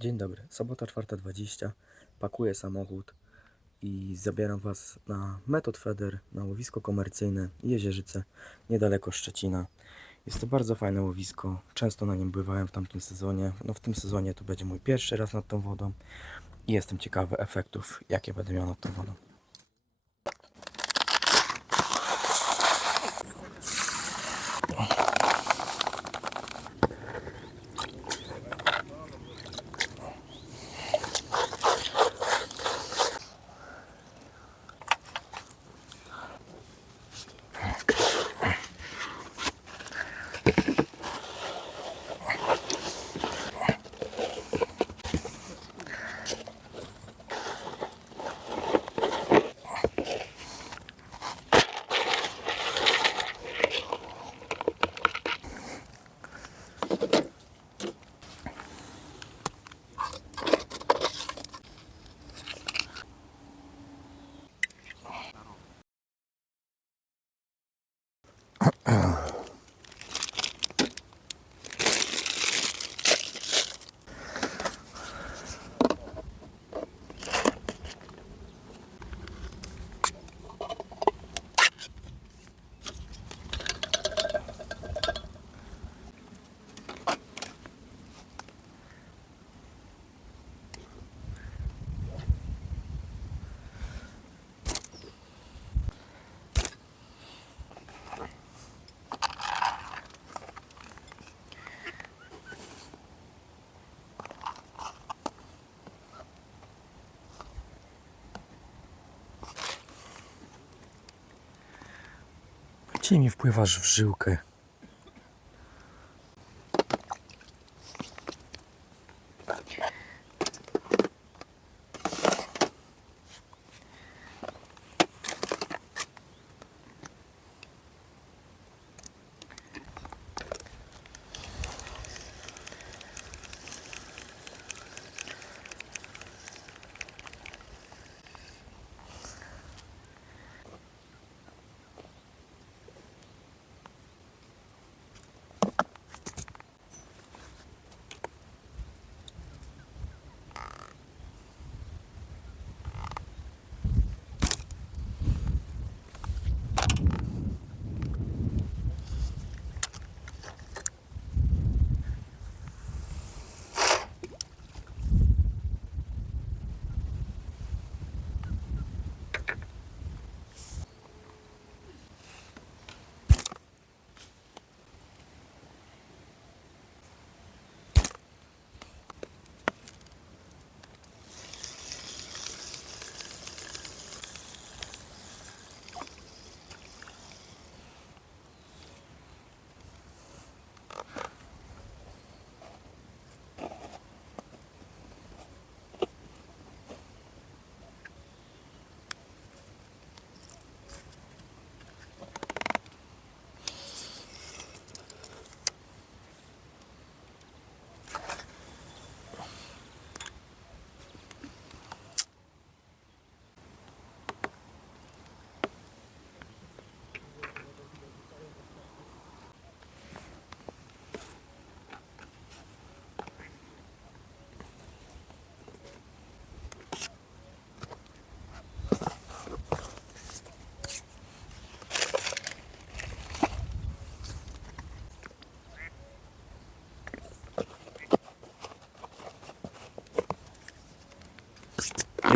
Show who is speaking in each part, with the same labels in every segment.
Speaker 1: Dzień dobry, sobota 4.20, pakuję samochód i zabieram Was na Metod Feder, na łowisko komercyjne Jezierzyce, niedaleko Szczecina. Jest to bardzo fajne łowisko, często na nim bywałem w tamtym sezonie. No w tym sezonie to będzie mój pierwszy raz nad tą wodą i jestem ciekawy efektów, jakie będę miał nad tą wodą. Mi wpływasz w żyłkę?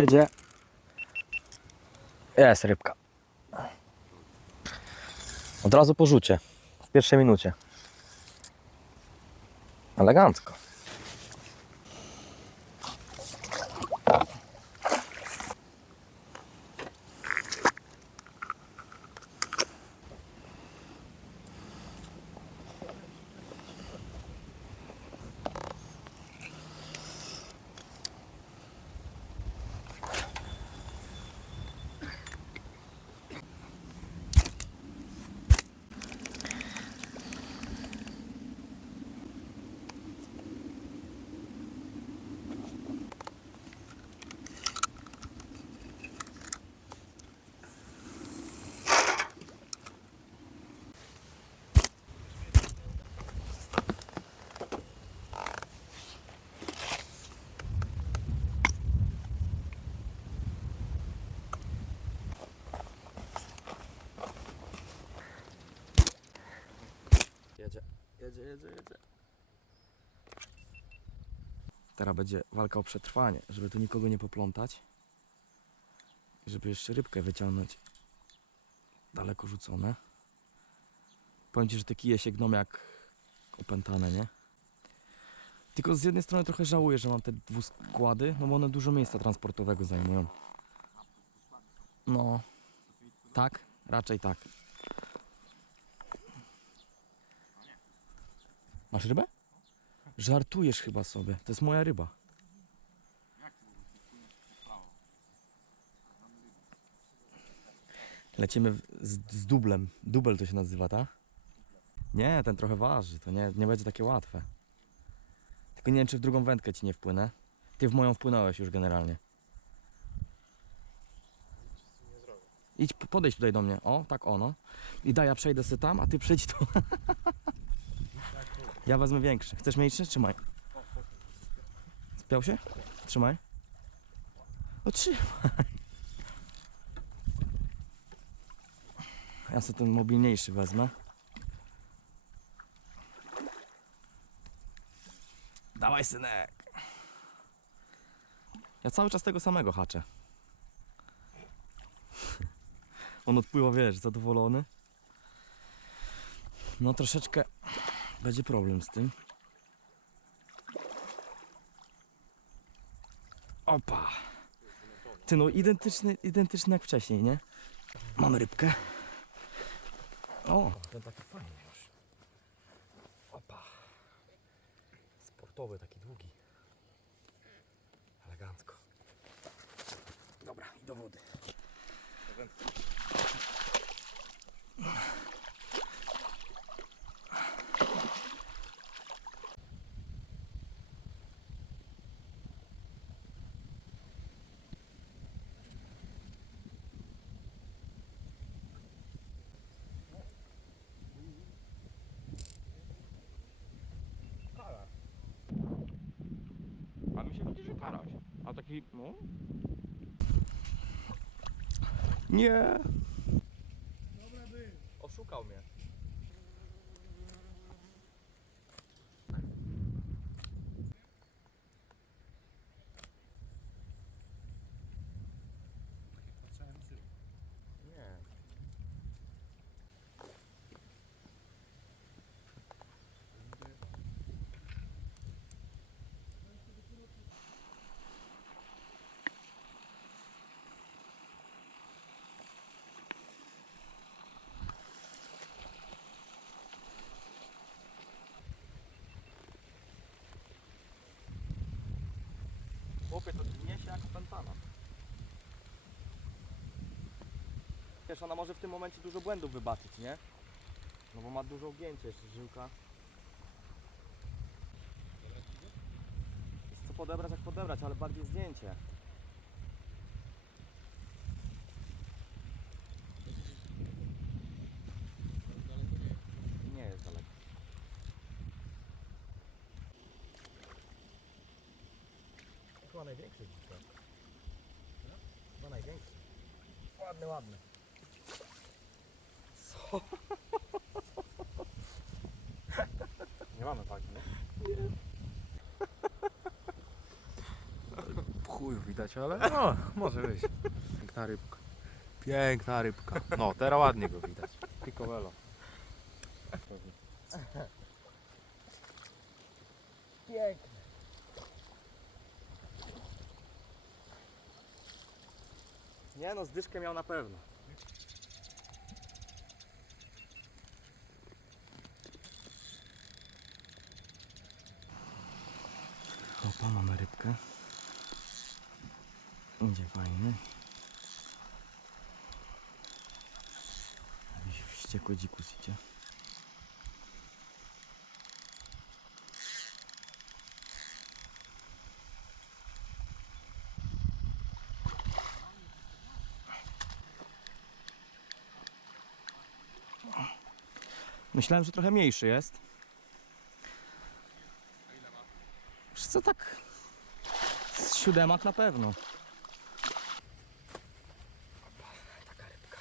Speaker 1: Jedzie. Jest rybka. Od razu po rzucie. W pierwszej minucie. Elegancko. Jedzie, jedzie, jedzie. Teraz będzie walka o przetrwanie, żeby tu nikogo nie poplątać. I żeby jeszcze rybkę wyciągnąć. Daleko rzucone. Powiem Ci, że te kije się gną jak opętane, nie? Tylko z jednej strony trochę żałuję, że mam te dwuskłady, no bo one dużo miejsca transportowego zajmują. No, tak, raczej tak. Masz rybę? Żartujesz chyba sobie, to jest moja ryba. Lecimy z, z dublem. Dubel to się nazywa, tak? Nie, ten trochę waży, to nie, nie będzie takie łatwe. Tylko nie wiem, czy w drugą wędkę ci nie wpłynę. Ty w moją wpłynąłeś już generalnie. Idź, podejdź tutaj do mnie. O, tak ono. I daj, ja przejdę sobie tam, a ty przejdź tu. ja wezmę większy. Chcesz mniejszy? Trzymaj. Spiał się? Trzymaj. No trzymaj. Ja sobie ten mobilniejszy wezmę. Dawaj synek. Ja cały czas tego samego haczę. On odpływa, wiesz, zadowolony. No troszeczkę będzie problem z tym. Opa. Ty no identyczny, identyczny jak wcześniej, nie? Mamy rybkę. O, ten taki fajny już. Opa. Sportowy, taki długi. Elegancko. Dobra, i do wody. A karaś. A taki, no... Nie! Oszukał mnie. Nie. Chłopie, to niesie jak opętana. Wiesz, ona może w tym momencie dużo błędów wybaczyć, nie? No bo ma dużo ugięcie jeszcze żyłka. Jest co podebrać jak podebrać, ale bardziej zdjęcie. Nie jest daleko. Chyba największy dzisiaj. Chyba największy. Ładny, ładny. Co?
Speaker 2: Nie mamy wagi, nie? Chuj widać, ale no, może być. Piękna rybka. Piękna rybka. No, teraz ładnie go widać. Picovelo.
Speaker 1: Piękny. Nie no, zdyszkę miał na pewno. Opa, mamy rybkę. Idzie fajny. Jakiś wściekły dzikus idzie. Myślałem, że trochę mniejszy jest. Wiesz co, tak z siódemak na pewno. Taka rybka.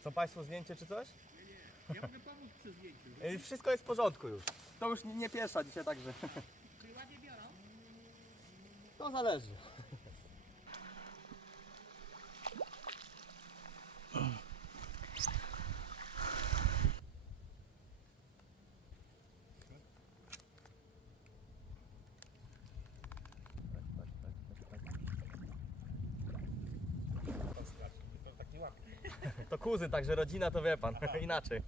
Speaker 1: Chcą Państwo zdjęcie czy coś? Ja mogę pomóc przy zdjęciu. Wszystko jest w porządku już. To już nie pierwsza dzisiaj, także. Czy ładnie biorą? To zależy. To kuzy, także rodzina to wie pan. Inaczej.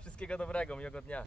Speaker 1: Wszystkiego dobrego, miłego dnia.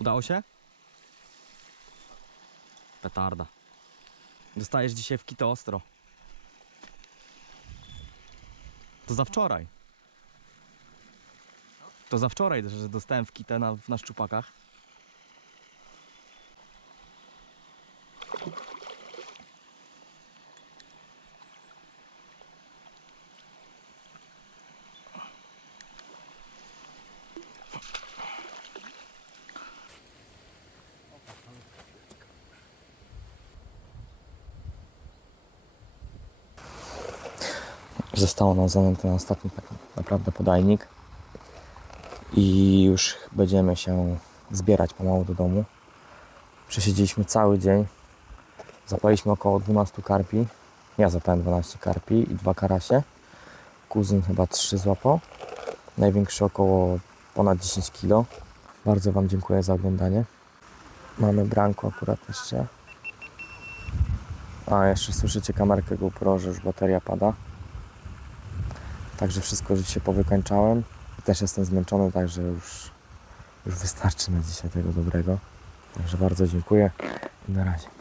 Speaker 3: Udało się? Petarda. Dostajesz dzisiaj w kitę ostro. To za wczoraj. To za wczoraj, że dostałem w kitę na, na szczupakach.
Speaker 1: Zostało nam zanęty na ostatni tak naprawdę podajnik. I już będziemy się zbierać pomału do domu. Przesiedzieliśmy cały dzień. Zapaliśmy około 12 karpi. Ja zapałem 12 karpi i dwa karasie. Kuzyn chyba 3 złapał. Największy około ponad 10 kg. Bardzo Wam dziękuję za oglądanie. Mamy branko akurat jeszcze. A, jeszcze słyszycie kamerkę GoPro, że już bateria pada. Także wszystko już się powykończałem. Też jestem zmęczony, także już, już wystarczy na dzisiaj tego dobrego. Także bardzo dziękuję i na razie.